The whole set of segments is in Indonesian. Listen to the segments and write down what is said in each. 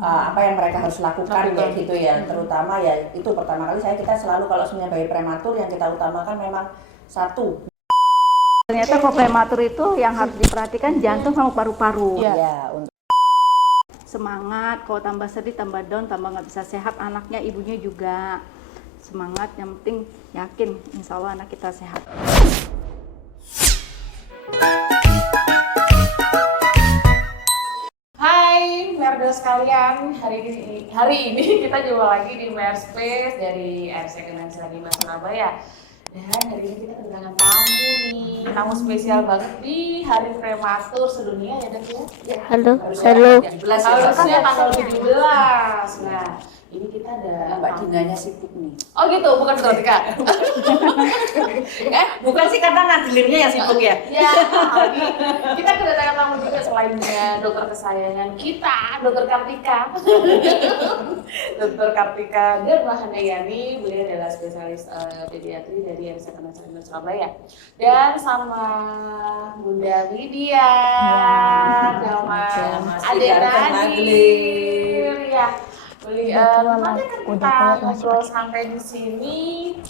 apa yang mereka harus lakukan kayak gitu ya. Terutama ya itu pertama kali kita selalu kalau sebenarnya bayi prematur yang kita utamakan memang satu. Ternyata kalau prematur itu yang harus diperhatikan jantung sama paru-paru. Iya. Untuk Semangat, kalau tambah sedih, tambah down, tambah nggak bisa sehat, anaknya, ibunya juga semangat. Yang penting yakin, insya Allah anak kita sehat. Hai Merda sekalian, hari ini kita jumpa lagi di Mer Space dari RC Kenan Selangima Surabaya. Dan hari ini kita kedatangan tamu nih, tamu spesial banget di Hari Prematur Sedunia ya Dok ya? Halo. Harusnya tanggal 17. Nah, ini kita ada Mbak Dinanya sibuk nih. Oh gitu, bukan Dika. Bukan sih karena nadilinnya yang sibuk ya. Ya, kita kedatangan tamu juga selainnya dokter kesayangan kita, Dokter Kartika. Dokter Kartika Germahandayani, beliau adalah spesialis pediatri dari RC Kenan Selangima Surabaya. Dan sama Bunda Lydia, sama Ade Nadir, ya. Nanti kita ngobrol sampai di sini,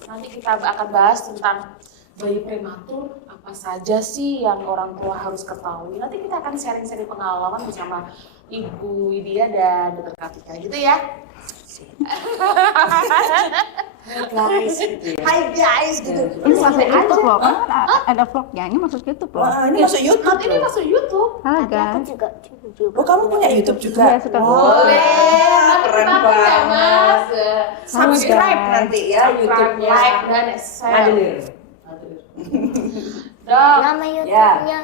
nanti kita akan bahas tentang bayi prematur, apa saja sih yang orang tua harus ketahui. Nanti kita akan sharing-sharing pengalaman bersama Ibu Widya dan Dokter Kartika gitu ya. Guys, gitu ya. Hai guys gitu. Ini masuk YouTube loh, kan ada vlognya, ini masuk YouTube loh. Wah, ini masuk YouTube. Nanti ini masuk YouTube. Halo Aku guys. juga. Oh, kamu punya YouTube juga? Iya, suka Boleh. Keren Nanti kita ya, banget. Mas. Subscribe nanti ya YouTube-nya. Like dan share. Nadir. Dok, Nama YouTube-nya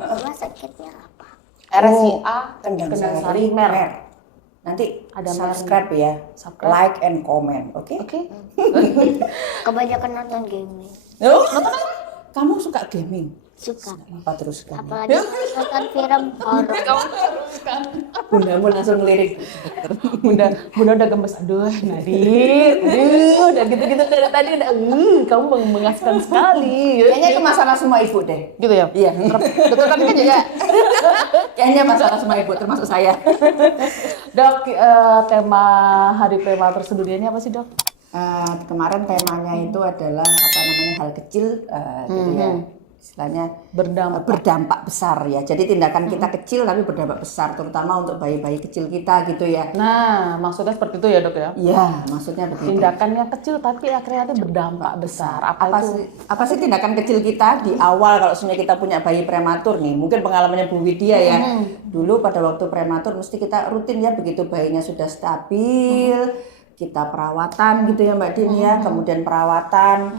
rumah sakitnya apa? RSIA Kendang Kendang Sari Sari Mer. Mer. Nanti Ada subscribe ya, Subscribe. like and comment, oke? Oke. Kebanyakan nonton gaming. Oh, kamu suka gaming? Suka. Apa terus kamu? Apalagi nonton film horor. Bundamu langsung ngelirik. Bunda udah gemes, aduh Nadir, udah gitu-gitu dari tadi udah, kamu mengasihkan sekali. Kayaknya itu masalah semua ibu deh. Gitu ya? Iya. Dokter Kartika juga. Kayaknya masalah semua ibu, termasuk saya. Dok, tema Hari Prematur Sedunia ini apa sih dok? Kemarin temanya itu adalah apa namanya hal kecil, gitu ya. Istilahnya berdampak besar ya. Jadi tindakan kita kecil tapi berdampak besar, terutama untuk bayi-bayi kecil kita gitu ya. Nah, maksudnya seperti itu ya dok ya? Iya, maksudnya begitu. Tindakannya kecil tapi akhirnya berdampak besar. Apa sih tindakan kecil kita di awal kalau sebenarnya kita punya bayi prematur nih? Mungkin pengalamannya Bu Widya ya. Dulu pada waktu prematur mesti kita rutin ya, begitu bayinya sudah stabil, kita perawatan gitu ya Mbak Din ya. Kemudian perawatan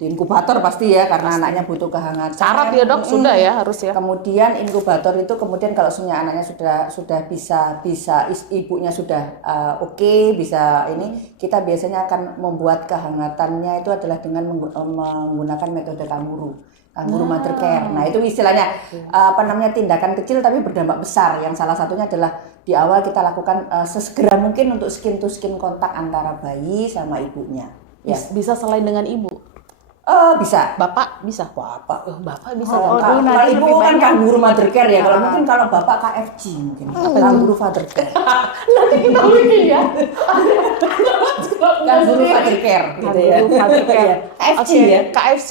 di inkubator pasti ya, karena anaknya butuh kehangatan. Syarat ya dok, sudah ya harus ya. Kemudian inkubator itu kemudian kalau sebenarnya anaknya sudah bisa ibunya sudah oke, bisa ini, kita biasanya akan membuat kehangatannya itu adalah dengan menggunakan metode kanguru mother care. Nah, itu istilahnya apa namanya tindakan kecil tapi berdampak besar. Yang salah satunya adalah di awal kita lakukan sesegera mungkin untuk skin to skin kontak antara bayi sama ibunya. Ya. Bisa selain dengan ibu? Bisa. Bapak bisa? Bapak. Bapak bisa. Kalau ibu kan kanguru mother care ya. Kalau mungkin kalau bapak KFG mungkin. Kanguru father care. Nanti kita bikin ya. Kanguru father care gitu ya. Father care. KFC Oke, ya. KFC.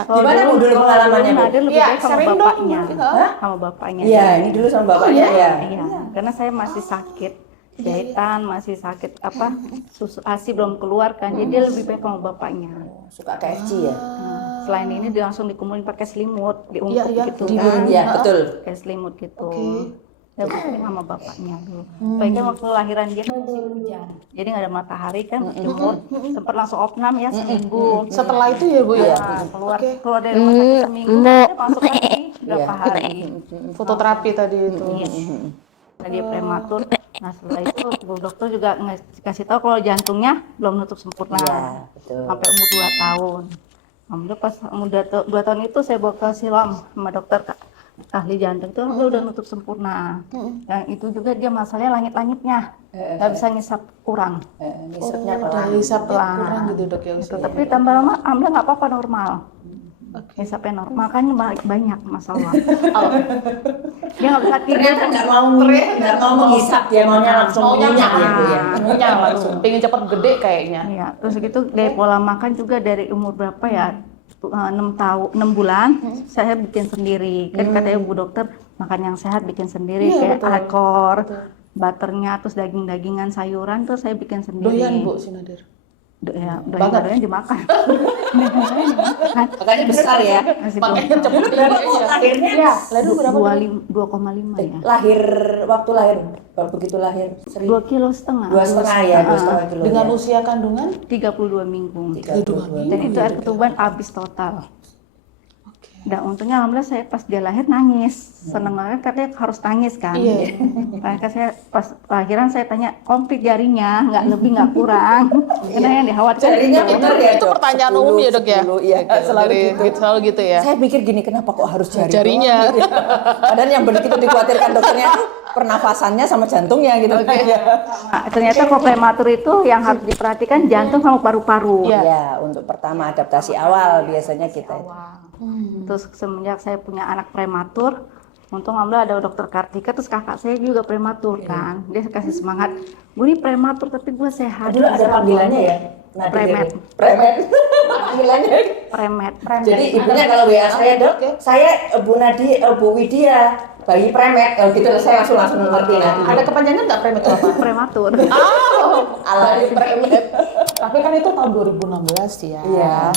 Gimana Bu dulu pengalamannya Bu? Ada lebih Iya, baik sama sharing dong. bapaknya. Hah? Sama bapaknya. Iya, ini dulu sama bapaknya ya. Iya, karena saya masih sakit jahitan, masih sakit apa susu ASI belum keluar kan, jadi dia lebih baik sama bapaknya. Suka KFC ya. Selain ini dia langsung dikumpulin pakai selimut, diungkep Iya, gitu di- kan, Iya, betul. pakai selimut gitu. Oke. Saya bikin sama bapaknya dulu. Baiknya waktu lahiran dia kan musim hujan, jadi nggak ada matahari kan, jemur, sempat langsung opnam ya seminggu. Setelah itu ya bu ya. Nah, keluar Oke. keluar dari rumah sakit seminggu, dia masuk lagi berapa hari. Fototerapi tadi itu. Nah, dia prematur. Nah setelah itu Bu dokter juga kasih tahu kalau jantungnya belum nutup sempurna, Iya, betul. sampai umur 2 tahun. Alhamdulillah pas umur 2 tahun itu saya bawa ke silam sama dokter ahli jantung itu dia udah nutup sempurna. Yang itu juga dia masalahnya langit-langitnya nggak bisa ngisap kurang. Ngisepnya Dari pelan. sampai kurang gitu dok ya Gitu. usia. Tapi tambah lama alhamdulillah nggak apa-apa normal. Bisa sampai normal, makanya banyak masalah. Oh, Dia nggak bisa tidur. Ternyata nggak mau menghisap, dia maunya langsung maunya minyak ya Bu ya. maunya langsung, pengen cepet gede kayaknya. Iya, terus gitu dari pola makan juga dari umur berapa ya? 6 bulan saya bikin sendiri. Kan katanya Bu Dokter makan yang sehat bikin sendiri Iya, kayak betul. ekor, butternya, terus daging-dagingan, sayuran tuh saya bikin sendiri. Doyan Bu si Nadir. Ya, Banget. doyan dimakan. Makanya besar ya. Masih Makanya cepet Berapa tinggi Bu aja. lahirnya? Ya, lalu berapa? 2,5 ya. Lahir waktu lahir, begitu lahir 2,5 kilo. 2,5 ya, 2,5 kilo. Dengan ya. usia kandungan 32 minggu. 32. Dan itu air ketuban habis total. Dan untungnya alhamdulillah saya pas dia lahir nangis. Seneng banget katanya harus nangis kan. Iya. Makanya saya pas lahiran saya tanya komplit jarinya, nggak lebih nggak kurang. Karena yang dikhawatirkan Jarinya itu. bener ya, itu Dok? pertanyaan 10, umum ya Dok ya. 10, iya, Selalu gitu, selalu gitu ya. Saya pikir gini, kenapa kok harus jari Jarinya. doang? Padahal yang begitu dikhawatirkan dokternya itu pernafasannya sama jantungnya gitu. Nah, ternyata kok prematur itu yang harus diperhatikan jantung sama paru-paru. Iya, untuk pertama adaptasi awal biasanya kita. Terus semenjak saya punya anak prematur, untung alhamdulillah ada dokter Kartika, terus kakak saya juga prematur kan. Dia kasih semangat, gue ini prematur tapi gue sehat. Dulu ada panggilannya ya? Premet. Premet. Panggilannya. Premet. Jadi ibunya kalau WA saya, Dok, saya Bu Widya, bayi premet. Gitu saya langsung mengerti nanti. Ada kepanjangan nggak premet itu apa? Prematur. Alami premet. Tapi kan itu tahun 2016 ya. Iya.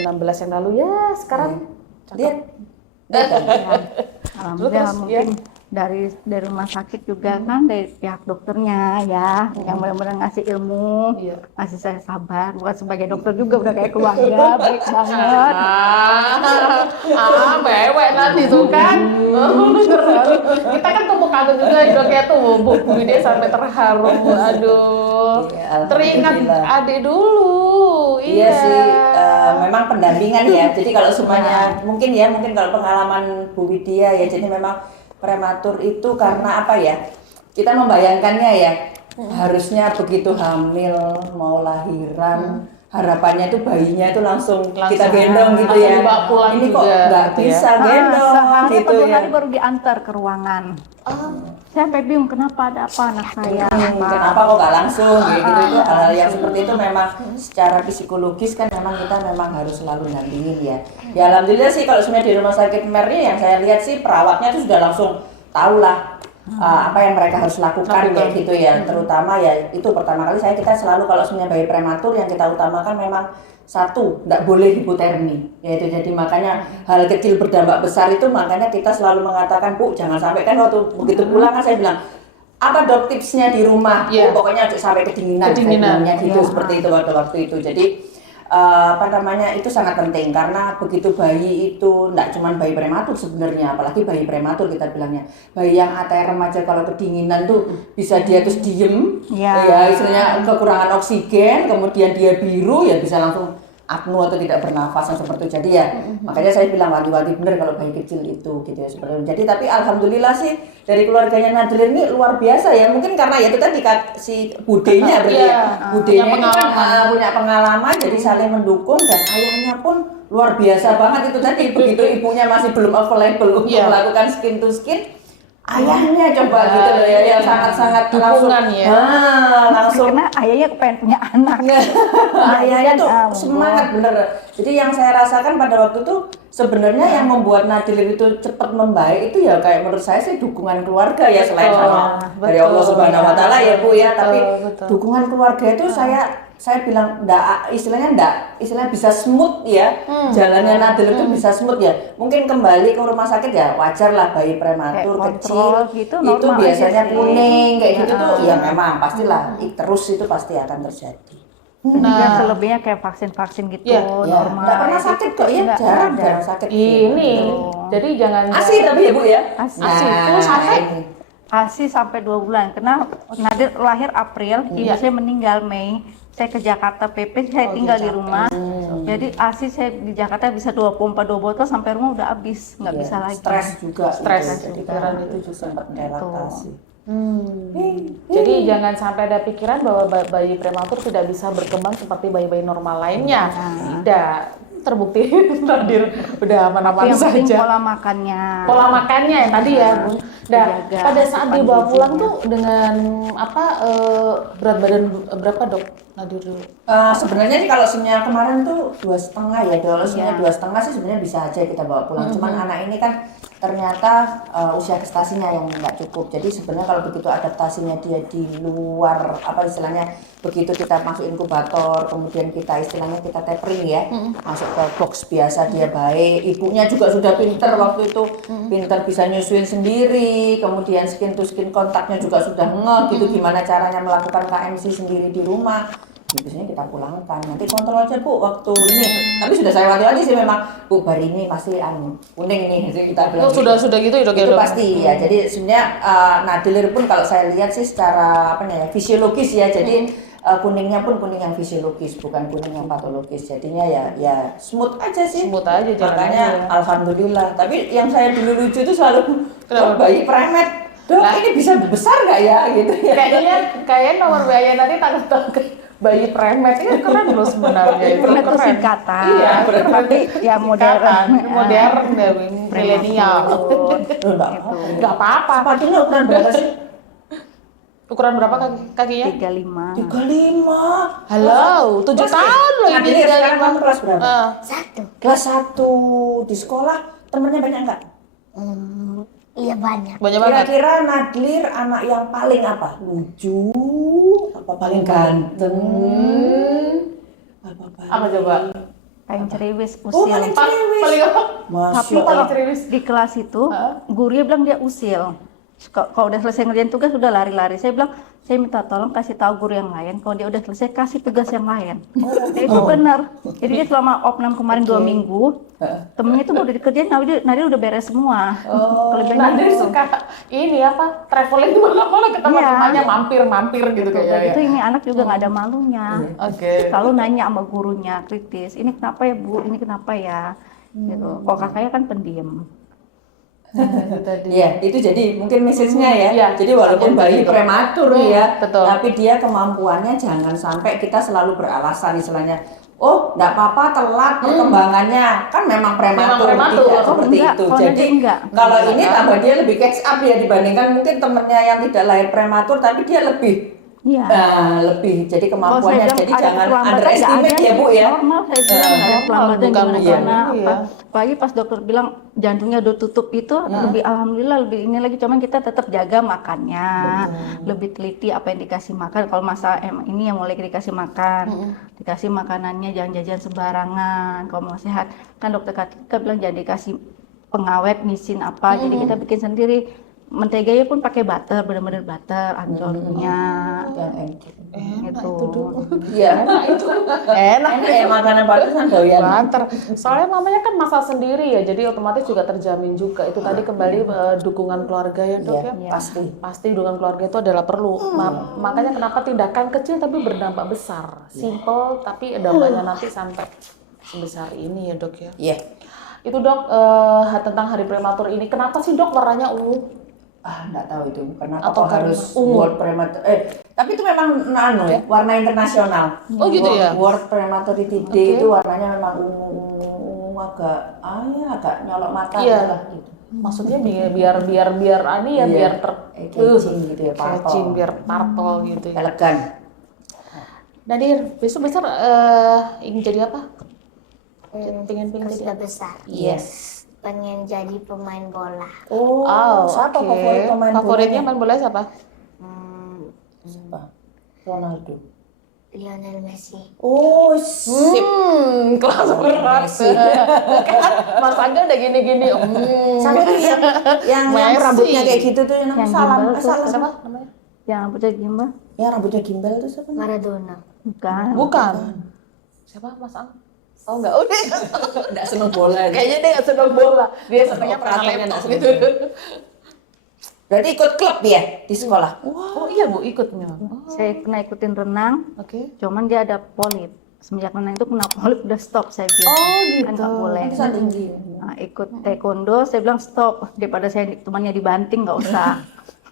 2016 yang lalu ya sekarang Dia Alhamdulillah Terus, mungkin dari rumah sakit juga kan dari pihak dokternya ya yang benar-benar ngasih ilmu, Iya. ngasih saya sabar. Bukan sebagai dokter juga udah kayak keluarga, baik banget. mewek nanti tuh kan. Kita kan tuh kagum juga hidupnya tuh Bu Widya sampai terharu. Aduh. Iya, Teringat alhamdulillah. adik dulu. Iya sih, memang pendampingan ya. Jadi kalau semuanya mungkin kalau pengalaman Bu Widya ya, jadi memang prematur itu karena apa ya? Kita membayangkannya ya, harusnya begitu hamil mau lahiran, harapannya itu bayinya itu langsung kita gendong gitu langsung ya. dibawa pulang Ini kok juga nggak gitu ya. bisa gendong Sehari gitu atau 2 ya. hari baru diantar ke ruangan. Saya sampai bingung kenapa ada apa anak saya. Kenapa kok nggak langsung gitu, itu hal-hal yang seperti itu memang secara psikologis kan memang kita memang harus selalu dampingin ya. Ya alhamdulillah sih kalau sebenarnya di rumah sakit Merni yang saya lihat sih perawatnya itu sudah langsung tahu lah apa yang mereka harus lakukan kayak gitu ya. Terutama ya itu pertama kali kita selalu kalau sebenarnya bayi prematur yang kita utamakan memang satu, tidak boleh hipotermi, yaitu jadi makanya hal kecil berdampak besar itu makanya kita selalu mengatakan Bu jangan sampai kan waktu begitu pulang kan saya bilang apa Dok tipsnya di rumah, Iya. Bu, pokoknya sampai kedinginan. Saya bilangnya gitu seperti itu waktu itu jadi itu sangat penting karena begitu bayi itu tidak cuma bayi prematur sebenarnya, apalagi bayi prematur kita bilangnya bayi yang ATR remaja kalau kedinginan tuh bisa dia terus diem ya istilahnya kekurangan oksigen, kemudian dia biru ya bisa langsung apnu atau tidak bernafas yang seperti itu. Jadi ya makanya saya bilang wanti-wanti bener kalau bayi kecil itu gitu ya seperti itu. Jadi tapi alhamdulillah sih dari keluarganya Nadir ini luar biasa ya, mungkin karena ya itu tadi si budenya berarti ya budenya itu kan punya pengalaman jadi saling mendukung dan ayahnya pun luar biasa banget itu tadi begitu ibunya masih belum available untuk melakukan skin to skin, ayahnya coba gitu loh ya yang sangat-sangat langsung langsung karena ayahnya pengen punya anak. ayahnya tuh semangat bener. Jadi yang saya rasakan pada waktu itu sebenarnya yang membuat Nadir itu cepat membaik itu ya kayak menurut saya sih dukungan keluarga ya, selain sama dari Allah Subhanahu Wa Taala ya Bu ya, tapi dukungan keluarga itu saya bilang istilahnya bisa smooth ya, jalannya Nadir itu bisa smooth ya. Mungkin kembali ke rumah sakit ya wajar lah, bayi prematur kecil gitu, itu biasanya kuning kayak gitu tuh ya memang pastilah terus itu pasti akan terjadi. Nah, selebihnya kayak vaksin-vaksin gitu normal. Nggak pernah sakit kok ya, jarang sakit. Ini jadi jangan ASI tapi ya Bu ya. ASI. itu sampai ASI sampai 2 bulan. Karena Nadir lahir April, ibu saya meninggal Mei. Saya ke Jakarta PP, saya tinggal di rumah. Jadi ASI saya di Jakarta bisa 2 botol sampai rumah udah habis, nggak bisa lagi. Stres juga. Jadi pikiran itu juga sempat relaksasi. Jadi jangan sampai ada pikiran bahwa bayi prematur tidak bisa berkembang seperti bayi-bayi normal lainnya. Tidak. terbukti Nadir udah aman-aman Yang penting saja. pola makannya. Pola makannya yang tadi ya, Bun. Nah, Dijaga pada saat asupan dibawa pulang gizinya. tuh dengan apa berat badan berapa dok? Nadir dulu. Sebenarnya sih kalau SIM-nya kemarin tuh 2,5 ya, kalau SIM-nya Iya. 2,5 sih sebenarnya bisa aja kita bawa pulang. Cuman anak ini kan ternyata usia gestasinya yang nggak cukup. Jadi sebenarnya kalau begitu adaptasinya dia di luar apa istilahnya, begitu kita masuk inkubator, kemudian kita istilahnya kita tapering ya, masuk ke box biasa dia baik. Ibunya juga sudah pinter waktu itu, pinter bisa nyusuin sendiri, kemudian skin to skin kontaknya juga sudah ngeh gitu, gimana caranya melakukan KMC sendiri di rumah. Biasanya kita pulangkan, nanti kontrol aja Bu waktu ini. Tapi sudah saya wanti-wanti sih memang, Bu Bari ini pasti kuning nih, jadi kita bilang. Sudah gitu ya dok ya Itu dok? pasti ya. Jadi sebenarnya nadilir pun kalau saya lihat sih secara apa ya fisiologis ya. Jadi kuningnya pun kuning yang fisiologis, bukan kuning yang patologis. Jadinya ya smooth aja sih. Smooth aja jalannya Makanya ya. alhamdulillah. Tapi yang saya dulu lucu itu selalu Kenapa? bayi premet. Dok, ini bisa besar nggak ya gitu ya. Kayaknya nomor bahaya nanti tanggal bayi premet itu keren loh sebenarnya. Itu Premet itu keren. singkatan. Iya, Tapi ya modern. modern deh, milenial. Loh, nggak apa-apa. Nggak apa-apa. Sepatunya ukuran berapa sih? Ukuran berapa kakinya? 35. 35. Halo, 7 tahun loh ini Nadir, sekarang kamu kelas berapa? Satu. Kelas 1 di sekolah, temennya banyak nggak? Iya banyak. Banyak banget. Kira-kira Nadlir anak yang paling apa? Lucu, apa paling ganteng? Apa paling... Apa coba? Paling ceriwis, Oh, usil. paling ceriwis. Paling apa? Tapi Masya kalau Allah. di kelas itu, gurunya bilang dia usil. Kalau udah selesai ngerjain tugas udah lari-lari. Saya bilang, saya minta tolong kasih tahu guru yang lain. Kalau dia udah selesai kasih tugas yang lain. Nah, itu benar. Jadi dia selama opnam kemarin 2 minggu, temennya itu udah dikerjain, Nadir udah beres semua. Kelebihannya Nadir itu. suka ini apa? Traveling kemana-mana ke teman-temannya, mampir-mampir gitu Udah kayaknya. gitu ini anak juga nggak ada malunya. Oke. Selalu nanya sama gurunya kritis. Ini kenapa ya Bu? Ini kenapa ya? Gitu. Kok kakaknya kan pendiam. Itu tadi. Iya, itu jadi mungkin message-nya ya. Iya. Jadi walaupun Yang bayi begitu. prematur ya, betul. tapi dia kemampuannya jangan sampai kita selalu beralasan istilahnya. Oh, enggak apa-apa telat perkembangannya. Kan memang prematur, prematur. tidak Oh, seperti enggak. itu. Kalau Jadi Nadia enggak. kalau ini tambah dia lebih catch up ya dibandingkan mungkin temennya yang tidak lahir prematur tapi dia lebih Iya. lebih. Jadi Kalau kemampuannya saya bilang jadi ada jangan perlambatan, underestimate nggak ada. ya Bu ya. Normal saya bilang nggak ada perlambatan bukan gimana bukan karena ini apa? ya. Apalagi pas dokter bilang jantungnya udah tutup itu lebih alhamdulillah lebih ini lagi cuman kita tetap jaga makannya, lebih teliti apa yang dikasih makan. Kalau masa ini yang mulai dikasih makan, dikasih makanannya jangan jajan sembarangan. Kalau mau sehat kan dokter Katika bilang jangan dikasih pengawet misin apa, jadi kita bikin sendiri. Menteganya pun pakai butter, bener-bener butter, ancornya, gitu. Iya, Enak. enak ya makanan batasan doyan. Banter. Soalnya mamanya kan masak sendiri ya, jadi otomatis juga terjamin juga. Itu tadi kembali dukungan keluarga ya dok ya. Iya, pasti. Pasti dukungan keluarga itu adalah perlu. Makanya kenapa tindakan kecil tapi berdampak besar. Simple tapi dampaknya nanti sampai sebesar ini ya dok ya. Iya. Itu dok tentang hari prematur ini. Kenapa sih dok warnanya ungu? Enggak tahu itu kenapa Atau kok karena harus ungu? World Prematur tapi itu memang ya warna internasional. Oh, gitu ya? World Prematurity Day itu warnanya memang ungu agak agak nyolok mata Iya. lah gitu. Maksudnya biar ini ya Iya. biar Catching gitu ya, purple. catching, biar purple gitu ya. Elegan. Nadir, besok besar ingin jadi apa? Pengen Pas jadi sudah apa? besar. Yes. Pengen jadi pemain bola. Oh, siapa oke. favorit pemain Favoritnya bolanya? main bola siapa? Siapa? Ronaldo. Lionel Messi. Oh, sip. Kelas berat. Mas Angga udah gini-gini. Sama itu yang Messi. rambutnya kayak gitu tuh yang Yang salam gimbal tuh salam Siapa namanya? Yang rambutnya gimbal? yang rambutnya gimbal tuh siapa? Maradona. Bukan. Bukan. Siapa Mas Ang? Oh enggak, udah. Enggak seneng bola. Kayaknya dia nggak seneng bola. Dia senengnya Operatornya nggak laptop seneng gitu. Berarti ikut klub ya di sekolah? Oh iya Bu, ikutnya. Saya pernah ikutin renang, Oke. cuman dia ada polip. Semenjak renang itu kena polip udah stop saya bilang. Oh Kan gitu. nggak boleh. Pantesan tinggi. Nah, ikut taekwondo, saya bilang stop daripada saya temannya dibanting nggak usah.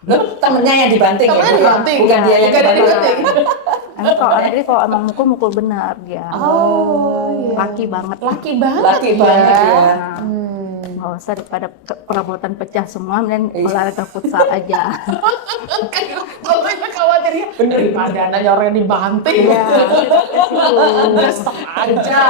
Loh, temennya yang dibanting Temennya ya? Bu? dibanting. Bukan dia yang Bukan dia dibanting. dibanting. Emang kalau anak ini kalau emang mukul benar dia. Oh, iya. Laki banget. Laki banget. Laki banget ya. Nggak usah daripada perabotan pecah semua, dan olahraga futsal aja. Kalau khawatirnya daripada anaknya orang yang dibanting. Iya. Udah stop aja.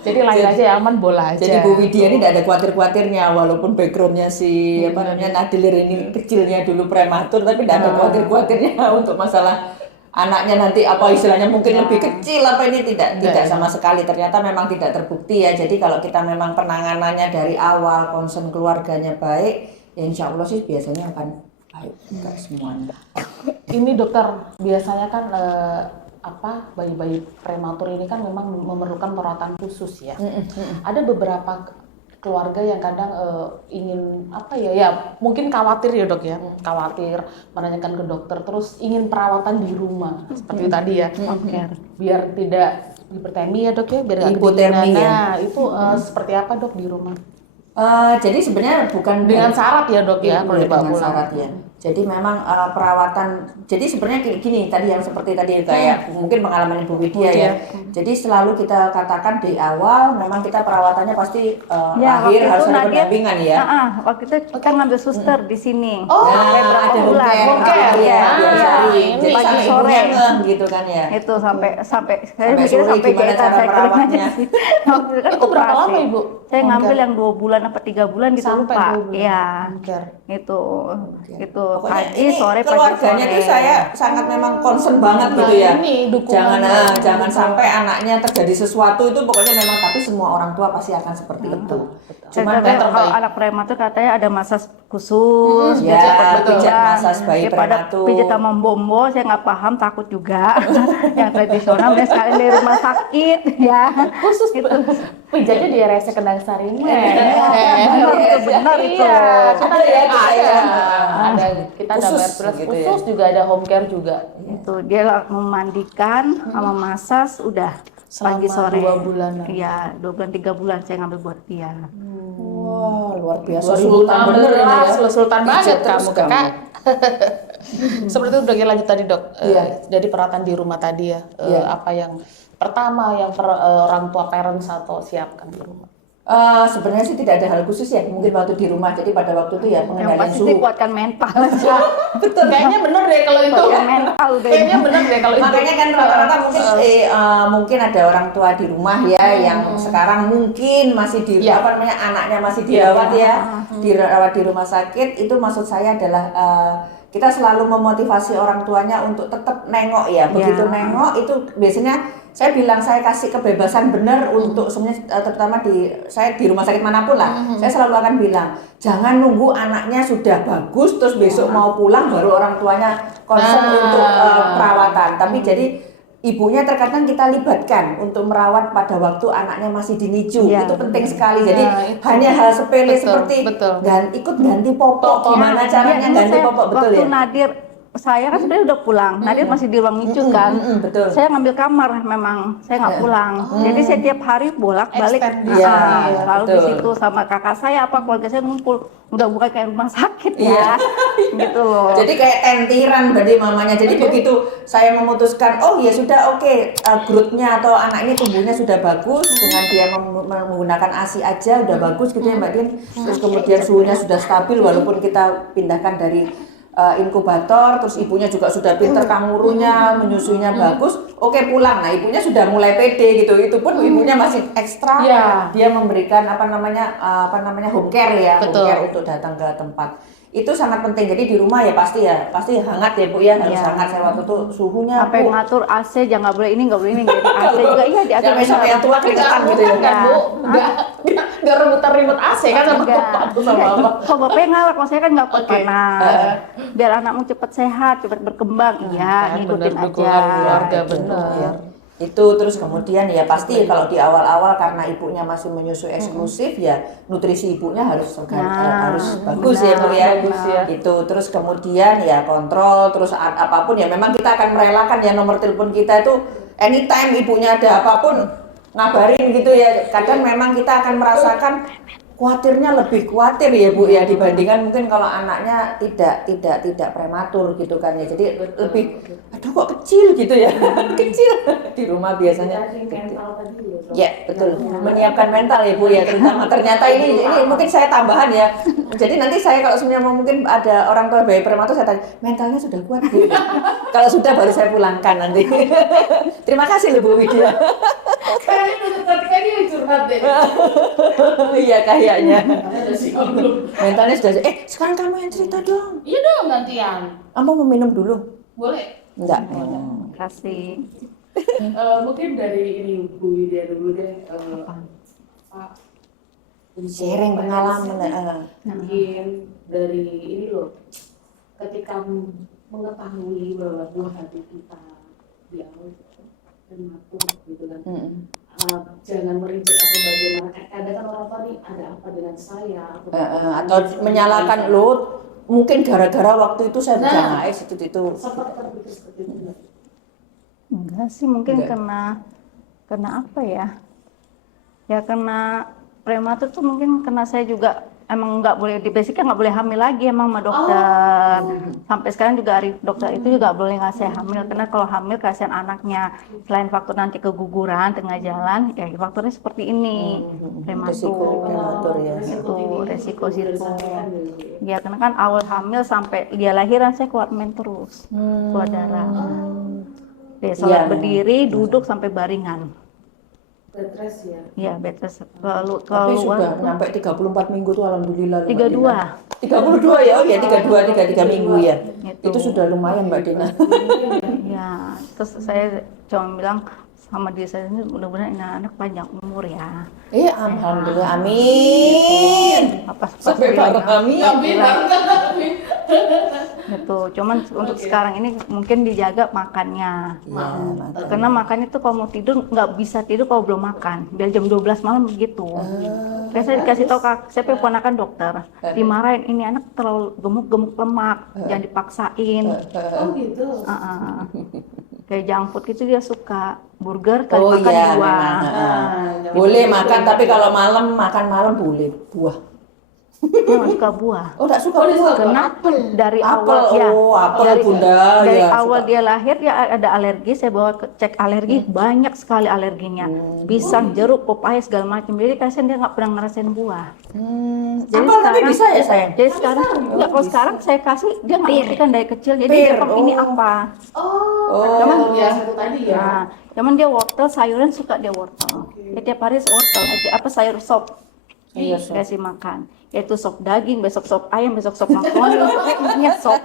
Jadi lain aja ya, aman bola aja. Jadi Bu Widya ini tidak ada khawatir-khawatirnya, walaupun backgroundnya si apa namanya Nadilir ini kecilnya dulu prematur, tapi tidak ada khawatir-khawatirnya untuk masalah anaknya nanti apa istilahnya mungkin lebih kecil apa ini tidak sama sekali. Ternyata memang tidak terbukti ya. Jadi kalau kita memang penanganannya dari awal, concern keluarganya baik, ya insya Allah sih biasanya akan baik enggak semuanya. Ini dokter, biasanya kan bayi-bayi prematur ini kan memang memerlukan perawatan khusus ya. Ada beberapa keluarga yang kadang ingin mungkin khawatir ya dok ya, khawatir menanyakan ke dokter, terus ingin perawatan di rumah seperti tadi ya, biar tidak hipertermi ya dok ya, biar nggak Hipotermi kedinginan. ya. Nah itu seperti apa dok di rumah? Jadi sebenarnya bukan Dengan syarat ya dok ya, kalau dibawa dengan pulang. syarat ya. Jadi memang perawatan, jadi sebenarnya gini tadi yang seperti tadi kayak mungkin pengalaman Ibu Widya ya. Jadi selalu kita katakan di awal memang kita perawatannya pasti lahir harus ada pendampingan ya. Waktu itu kita ngambil suster di sini. Oh, sampai berapa ada bulan? home care ya, diajari. ini Jadi pagi sampai sore. ibunya ngeh gitu kan ya. Itu sampai saya Sampai mikirnya sore sampai gimana jahitan cara saya kering aja merawatnya? di sini. Waktu itu kan Itu berapa operasi. lama, Ibu? Saya Home ngambil care? yang 2 bulan apa 3 bulan gitu, Sampai lupa. 2 bulan. Iya. Home care. Itu Pokoknya pagi ini sore pagi keluarganya sore. tuh saya sangat memang concern banget gitu ya. Ini dukungan. Jangan sampai anaknya terjadi sesuatu itu pokoknya memang, tapi semua orang tua pasti akan seperti itu. Cuman Katanya kan kalau anak prematur katanya ada masas khusus, ya, pijat masas bayi daripada prematur. pijat sama bombo, saya nggak paham, takut juga. Yang tradisional biasanya sekali dari rumah sakit ya. Khusus itu pijatnya di RS Kendang Sari. Benar itu. Iya, kita Ada ya, ada kita ada Khusus bed rest gitu ya. khusus, juga ada home care juga. Itu dia memandikan sama masas udah Selama pagi sore. 2 bulanan. Iya, 2 bulan 3 bulan saya ngambil buat dia. Wah, luar biasa sultan bener ini ya. 2016 sultan banget Pijat terus kamu kakak. Seperti itu udah lanjut tadi dok. Iya. Jadi perawatan di rumah tadi ya. Apa yang pertama yang orang tua parents atau siapkan di rumah? Sebenarnya sih tidak ada hal khusus ya, mungkin waktu di rumah. Jadi pada waktu itu ya Yang pengendalian pasti suhu. kuatkan mental aja. Betul. Kayaknya bener deh kalau itu. Kuatkan mental udah. Kayaknya bener deh kalau itu. Makanya kan rata-rata mungkin ada orang tua di rumah ya yang sekarang mungkin masih anaknya masih dirawat dirawat di rumah sakit. Itu maksud saya adalah kita selalu memotivasi orang tuanya untuk tetap nengok ya. Begitu nengok itu biasanya saya bilang saya kasih kebebasan benar untuk semuanya, terutama saya di rumah sakit manapun lah. Saya selalu akan bilang jangan nunggu anaknya sudah bagus terus besok mau pulang baru orang tuanya concern untuk perawatan. Tapi jadi ibunya terkadang kita libatkan untuk merawat pada waktu anaknya masih dinicu. Itu penting sekali. Jadi hanya hal sepele seperti ikut ganti popok, gimana caranya ganti popok, betul waktu ya? Nadir, saya kan sebenarnya udah pulang. Nadir masih di ruang nicu kan. Betul. Saya ngambil kamar memang, saya nggak pulang. Jadi saya tiap hari bolak-balik lalu di situ sama kakak saya keluarga saya ngumpul. Udah bukan kayak rumah sakit ya. Gitu loh. Jadi kayak tentiran berarti mamanya. Jadi begitu saya memutuskan, oh ya sudah oke, growth-nya atau anak ini tumbuhnya sudah bagus dengan dia menggunakan ASI aja udah bagus gitu ya Mbak Din. Terus kemudian suhunya sudah stabil walaupun kita pindahkan dari inkubator, terus ibunya juga sudah pinter kangurunya, menyusuinya bagus, oke pulang. Nah ibunya sudah mulai pede gitu, itu pun ibunya masih ekstra, dia memberikan apa namanya home care ya, home care untuk datang ke tempat. Itu sangat penting. Jadi di rumah ya pasti hangat ya Bu ya, harus hangat. Saya waktu itu suhunya sampai ngatur AC, jangan nggak boleh ini nggak boleh ini, jadi AC juga diatur. Sampai yang tua keringetan gitu ya. Kan Bu, nggak rebutan AC kan sama bapak atau sama mama. Kalau bapaknya ngalah, kalau saya kan nggak kuat panas. Biar anakmu cepat sehat, cepat berkembang, ngikutin aja. Keluarga bener. Itu terus kemudian ya pasti kalau di awal-awal karena ibunya masih menyusui eksklusif ya nutrisi ibunya harus bagus ya Bu ya. Itu terus kemudian ya kontrol terus apapun ya memang kita akan merelakan ya nomor telepon kita itu anytime ibunya ada apapun ngabarin gitu ya. Kadang memang kita akan merasakan khawatirnya lebih khawatir ya Bu ya dibandingkan mungkin kalau anaknya tidak prematur gitu kan ya. Jadi lebih aduh kok kecil gitu ya. Kecil di rumah biasanya. Tadi mental tadi ya, Dok. Ya betul, menyiapkan mental ya Bu ya, terutama ternyata ini mungkin saya tambahan ya. Jadi nanti saya kalau sebenarnya mungkin ada orang tua bayi prematur saya tanya, mentalnya sudah kuat Bu. Kalau sudah baru saya pulangkan nanti. Terima kasih loh Bu Widya. Kayaknya dokter Kartika ini curhat deh. Iya kayaknya. Ada psikolog. Mentalnya sudah, sekarang kamu yang cerita dong. Iya dong gantian. Kamu mau minum dulu? Boleh. Enggak. Kasih. Mungkin dari ini Bu Widya dulu deh. Pak. Sharing pengalaman. Mungkin dari ini loh, ketika mengetahui bahwa buah hati kita di awal prematur gitu kan, jangan merinci atau bagaimana. Kadang kan orang tua nih ada apa dengan saya Atau menyalahkan lo, mungkin gara-gara waktu itu saya Nah. jangan itu. sempat terpikir seperti itu nggak? Enggak sih, mungkin Enggak. kena apa ya? Ya kena prematur tuh mungkin kena saya juga emang nggak boleh di basicnya nggak boleh hamil lagi emang sama dokter. Sampai sekarang juga dokter itu juga boleh ngasih hamil karena kalau hamil kasihan anaknya. Selain faktor nanti keguguran tengah jalan, ya faktornya seperti ini Resiko prematur ya. itu resiko situ. Ya karena kan awal hamil sampai dia lahiran saya keluar men terus, keluar darah. Dia sholat Iya. berdiri, duduk sampai baringan. Bed rest ya. Ya, bed rest. Tapi Keluar sudah nyampe 34 minggu tuh alhamdulillah. 32. 32 ya, oh ya 33 minggu ya. Gitu. Itu sudah lumayan Mbak Dina. Ya, terus saya cuma bilang sama dia saya ini mudah-mudahan ini anak panjang umur ya. Iya, alhamdulillah, amin. Apa Sampai bareng amin. Gitu. Cuman untuk sekarang ini mungkin dijaga makannya. Iya, Karena makannya tuh kalau mau tidur nggak bisa tidur kalau belum makan. Biar jam 12 malam begitu. Kayak saya dikasih tahu saya ponakan dokter, dimarahin ini anak terlalu gemuk lemak, jangan dipaksain. Oh gitu. Kayak junk food gitu dia suka burger kali Oh makan iya, dua. memang. Boleh makan, tapi kalau makan malam boleh buah. Dia nggak suka buah. Oh, enggak suka buah. Karena dari Apel, awal ya, apel dari, Bunda, dari ya, awal suka. dia lahir dia ada alergi, saya bawa ke cek alergi, banyak sekali alerginya, pisang, jeruk, pepaya segala macam. Jadi kasihan dia nggak pernah ngerasain buah. Apel tapi bisa ya sayang? Jadi sekarang nggak, kalau sekarang saya kasih dia nggak ngerti kan dari kecil, jadi dia Pir, ini oh. apa? Cuman biasa itu tadi ya. Nah, cuman dia wortel, sayuran suka dia wortel. Ya, tiap hari wortel aja, apa sayur sop. Iya, sop. Kasih makan. Yaitu sop daging, besok sop ayam, besok sop makaroni, pokoknya sop.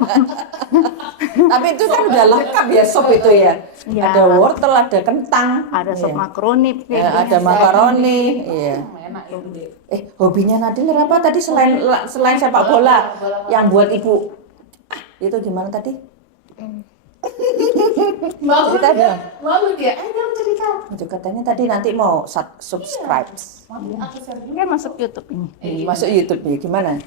Tapi itu kan udah lengkap ya sop itu ya. Iya. Ada wortel, ada kentang, Ada sop iya. makaroni, Ada makaroni, iya. Enak itu deh. Hobinya Nadine apa tadi selain sepak bola yang buat ibu? Itu gimana tadi? Malu Cerita dia. dong. Malu dia. Dong cerita. Itu katanya tadi nanti mau subscribe. Aku share Kan masuk YouTube ini. Masuk YouTube ya, gimana?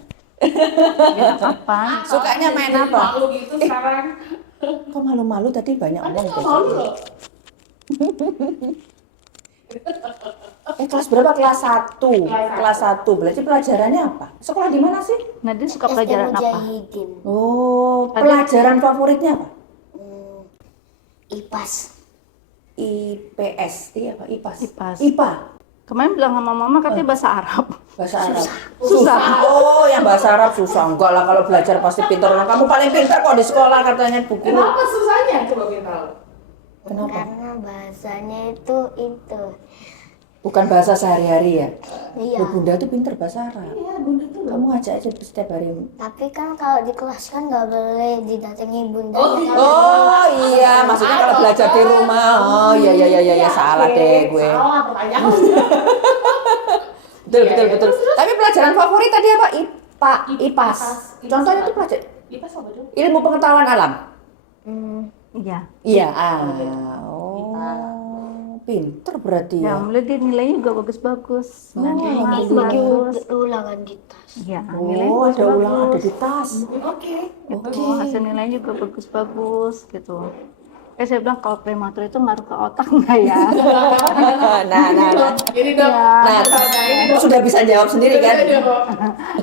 Ya, apa? Sukanya main apa? Malu gitu sekarang. Kok malu-malu tadi banyak Anda omong nggak gitu. malu loh. Kelas berapa? Kelas 1. Kelas 1. Berarti pelajarannya apa? Sekolah di mana sih? Nah, dia suka SD pelajaran apa? Mujahidin. Oh, pelajaran favoritnya apa? IPAS. IPS, iya apa? IPAS. IPAS. IPA. Kemarin bilang sama mama katanya bahasa Arab. Bahasa Arab. Susah. Oh, yang bahasa Arab susah. Enggak lah, kalau belajar pasti pintar. Kamu paling pintar kok di sekolah katanya Bu Guru. Kenapa susahnya? Coba kita tahu. Kenapa? Karena bahasanya itu. Bukan bahasa sehari-hari ya? Iya. Bu Bunda tuh pintar bahasa Arab. Iya, Bunda tuh. Kamu ajak aja setiap hari. Tapi kan kalau di kelas kan nggak boleh didatangi bunda. Oh iya, maksudnya kalau belajar di rumah. Oh iya, salah deh gue. Salah pertanyaan. Betul. Tapi pelajaran favorit tadi apa? IPA, IPAS. Contohnya tuh pelajaran IPAS apa dong? ilmu pengetahuan alam. Iya. Iya. Pinter berarti Ya, ya. mulai dia nilainya juga bagus-bagus. Nanti Ini bagus. bagi ulangan di tas. Iya, nilainya Oh, ada bagus-bagus. ulang ada di tas. Oke. Itu hasil nilainya juga bagus-bagus gitu. Saya bilang kalau prematur itu ngaruh ke otak nggak ya? Nah, Ini dok, Iya. ini dok. sudah bisa jawab sendiri kan?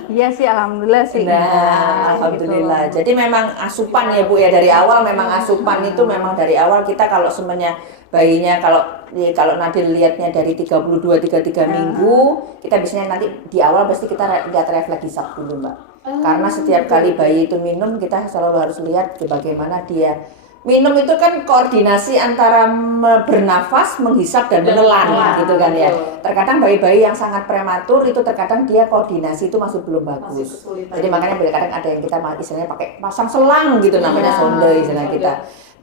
Iya sih, alhamdulillah sih. Nah, Iya, alhamdulillah. gitu. Jadi memang asupan ya Bu ya, dari awal memang asupan itu memang dari awal kita kalau sebenarnya bayinya kalau nanti lihatnya dari 32 33 minggu, kita biasanya nanti di awal pasti kita lihat refleks hisap dulu, Mbak. Karena setiap kali bayi itu minum kita selalu harus lihat bagaimana dia minum itu kan koordinasi antara bernafas, menghisap dan menelan gitu kan ya. Terkadang bayi-bayi yang sangat prematur itu terkadang dia koordinasi itu masih belum bagus. Jadi makanya kadang ada yang kita istilahnya pakai pasang selang gitu namanya sonde istilah kita.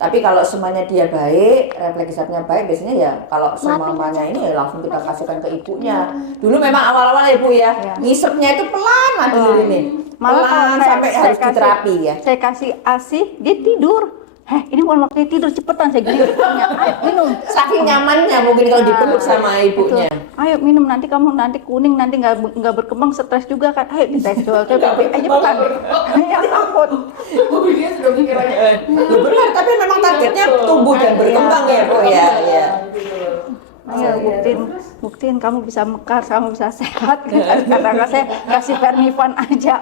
Tapi kalau semuanya dia baik, refleks hisapnya baik, biasanya ya kalau semuanya ini ya langsung kita kasihkan ke ibunya. Dulu memang awal-awal ya Bu ya, ngisepnya itu pelan lah dulu ini. Malah kalau Pelan sampai harus diterapi ya. Saya kasih ASI, dia tidur. Ini bukan waktunya tidur, cepetan saya gini. Ayo minum. Saking nyamannya mungkin kalau dipeluk sama ibunya. Ayo minum, nanti kamu nanti kuning, nanti nggak berkembang, stres juga kan. Ayo kita jual ke baby aja bukan. Ya takut. Dia sudah mikir aja. Benar, tapi memang targetnya tumbuh dan berkembang ya Bu ya. Ya. Ayo buktiin kamu bisa mekar, kamu bisa sehat. Kata saya kasih Pernivan aja.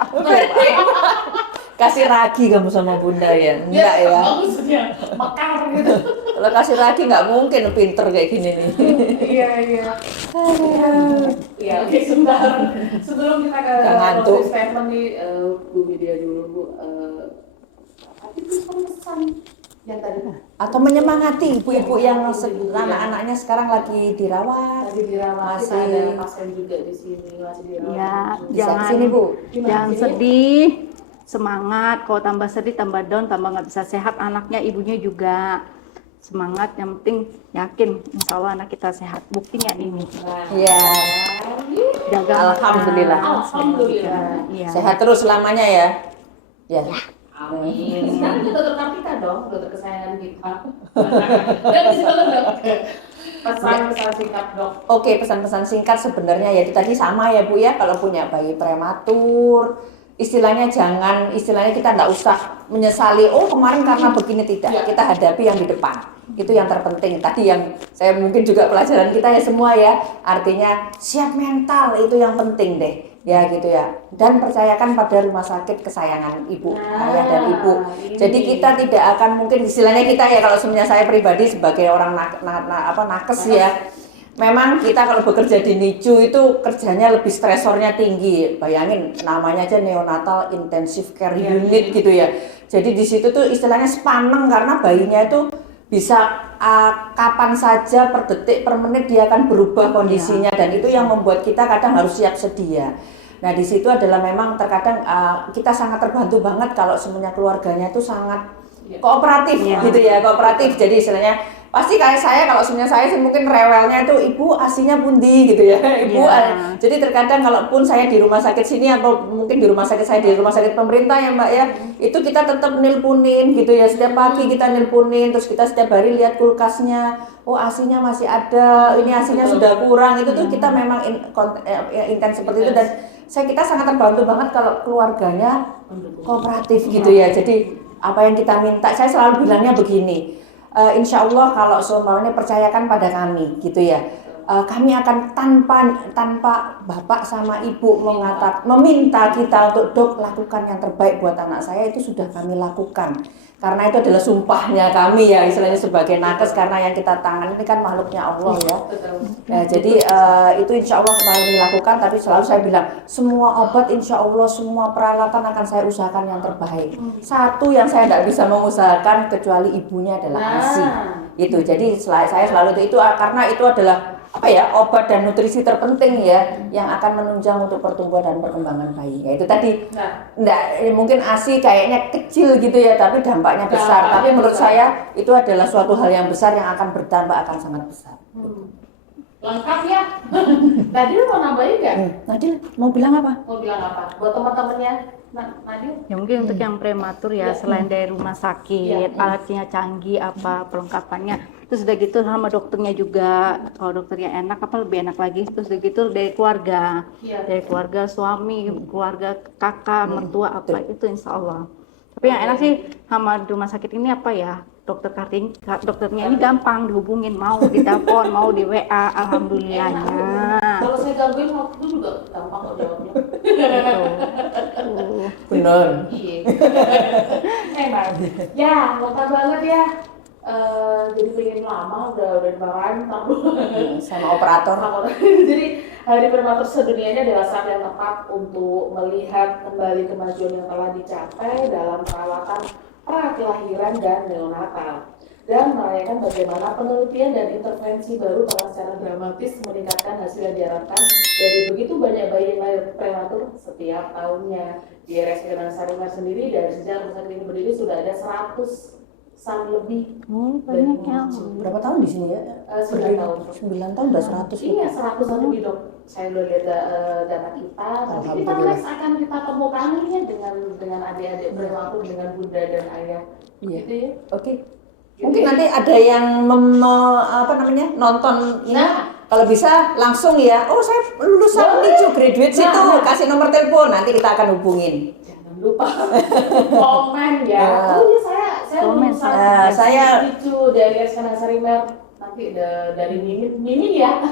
Kasih ragi kamu sama Bunda ya? Enggak ya? Maksudnya mekar gitu. Kalau kasih ragi nggak mungkin pinter kayak gini nih. Iya. Iya, oke sebentar. Sebelum kita ke Nggak ngantuk. closing statement nih, Bu Widya dulu Bu. Tapi pesan yang tadi Atau menyemangati ibu-ibu yang anak-anaknya sekarang lagi dirawat. tadi dirawat, kita ada pasien juga di sini masih dirawat. Ya, Bisa kesini Bu. jangan sedih, semangat. Kalau tambah sedih, tambah down, tambah nggak bisa sehat anaknya, ibunya juga. Semangat, yang penting yakin, insya Allah anak kita sehat. Buktinya ini. Iya. Jaga Alhamdulillah. Alhamdulillah. Iya. Sehat terus selamanya ya. Ya. Amin. Sekarang kita dokter Kartika dong, dokter kesayangan kita. Dan disitu dok. Pesan-pesan singkat dok. Oke, pesan-pesan singkat sebenarnya ya itu tadi sama ya Bu ya, kalau punya bayi prematur istilahnya kita nggak usah menyesali kemarin karena begini, tidak, kita hadapi yang di depan, itu yang terpenting tadi yang saya mungkin juga pelajaran kita ya semua ya, artinya siap mental itu yang penting deh ya gitu ya, dan percayakan pada rumah sakit kesayangan ibu, ayah dan ibu. Jadi kita tidak akan mungkin istilahnya kita ya, kalau sebenarnya saya pribadi sebagai orang nakes ya, memang kita kalau bekerja di NICU itu kerjanya lebih stresornya tinggi. Bayangin namanya aja neonatal intensive care unit gitu ya. Jadi di situ tuh istilahnya sepaneng karena bayinya itu bisa kapan saja per detik per menit dia akan berubah kondisinya, dan itu yang membuat kita kadang harus siap sedia. Nah di situ adalah memang terkadang kita sangat terbantu banget kalau semuanya keluarganya itu sangat kooperatif gitu ya, kooperatif. Jadi istilahnya pasti kayak saya, kalau sebenarnya saya sih mungkin rewelnya itu ibu asinya pundi gitu ya, ibu. Jadi terkadang kalaupun saya di rumah sakit sini atau mungkin di rumah sakit saya di rumah sakit pemerintah ya Mbak ya, itu kita tetap nelponin gitu ya, setiap pagi kita nelponin, terus kita setiap hari lihat kulkasnya, asinya masih ada, ini asinya sudah kurang, itu tuh kita memang intens seperti itu, dan kita sangat terbantu banget kalau keluarganya kooperatif gitu ya. Jadi apa yang kita minta, saya selalu bilangnya begini, insya Allah kalau seumpamanya percayakan pada kami gitu ya, kami akan tanpa bapak sama ibu meminta kita untuk dok lakukan yang terbaik buat anak saya, itu sudah kami lakukan, karena itu adalah sumpahnya kami ya istilahnya sebagai nakes, karena yang kita tangani ini kan makhluknya Allah ya. Jadi itu insya Allah kami lakukan, tapi selalu saya bilang semua obat insya Allah, semua peralatan akan saya usahakan yang terbaik. Satu yang saya tidak bisa mengusahakan kecuali ibunya adalah ASI. Itu jadi saya selalu itu karena itu adalah obat dan nutrisi terpenting ya yang akan menunjang untuk pertumbuhan dan perkembangan bayi. Ya itu tadi. Mungkin ASI kayaknya kecil gitu ya, tapi dampaknya besar. Tapi menurut saya itu adalah suatu hal yang besar yang akan berdampak akan sangat besar. Lengkap ya. Nadil mau nambahin nggak? Nadil mau bilang apa? Mau bilang apa? Buat teman-temannya Nadil? Ya mungkin untuk yang prematur ya, selain dari rumah sakit, alatnya canggih, perlengkapannya, terus udah gitu sama dokternya juga, kalau dokternya enak lebih enak lagi, terus udah gitu dari keluarga, dari keluarga suami, keluarga kakak, mertua itu insya Allah. Tapi yang enak sih sama rumah sakit ini dokternya ini gampang dihubungin, mau ditelepon, mau di WA, alhamdulillahnya. Kalau saya gangguin waktu itu juga gampang kok jawabnya. Gitu. Benar. Iya. Emang. Ya, lupa banget ya. Jadi pengen lama udah dimarahin Sama operator. Jadi Hari Prematur Sedunia ini adalah saat yang tepat untuk melihat kembali kemajuan yang telah dicapai dalam perawatan pra-kelahiran dan neonatal, dan merayakan bagaimana penelitian dan intervensi baru telah secara dramatis meningkatkan hasil yang diharapkan dari begitu banyak bayi yang lahir prematur setiap tahunnya. Di RSUD Sarimar sendiri dari sejak rumah sakit ini berdiri sudah ada 100-an lebih. Banyak ya. Berapa tahun di sini ya? 9 tahun. 9 tahun udah 100. Iya, 100-an lebih dok. Saya udah lihat data kita. Nanti kita next akan kita temukan ya dengan adik-adik prematur, dengan bunda dan ayah. Iya. Gitu ya. Oke. Mungkin nanti ada yang nonton ini. Nah. Kalau bisa langsung ya. Oh, saya lulusan NICU graduate situ. Kasih nomor telepon, nanti kita akan hubungin. Jangan lupa komen ya. Oh iya, saya Komen. lulusan Saya itu dari RSUD Sarimar. Nanti dari Mimin ya.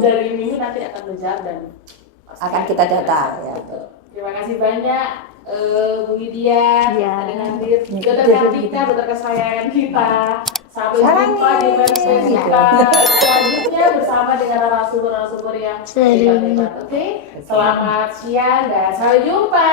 Dari Mimin nanti akan menjawab dan akan kita data ya. Terima kasih banyak Bu Lydia, Iya. Ade Nadir, Dokter Kartika, dokter kesayangan kita. Sampai jumpa di website kita selanjutnya bersama dengan narasumber yang hebat-hebat. Oke, selamat siang dan sampai jumpa.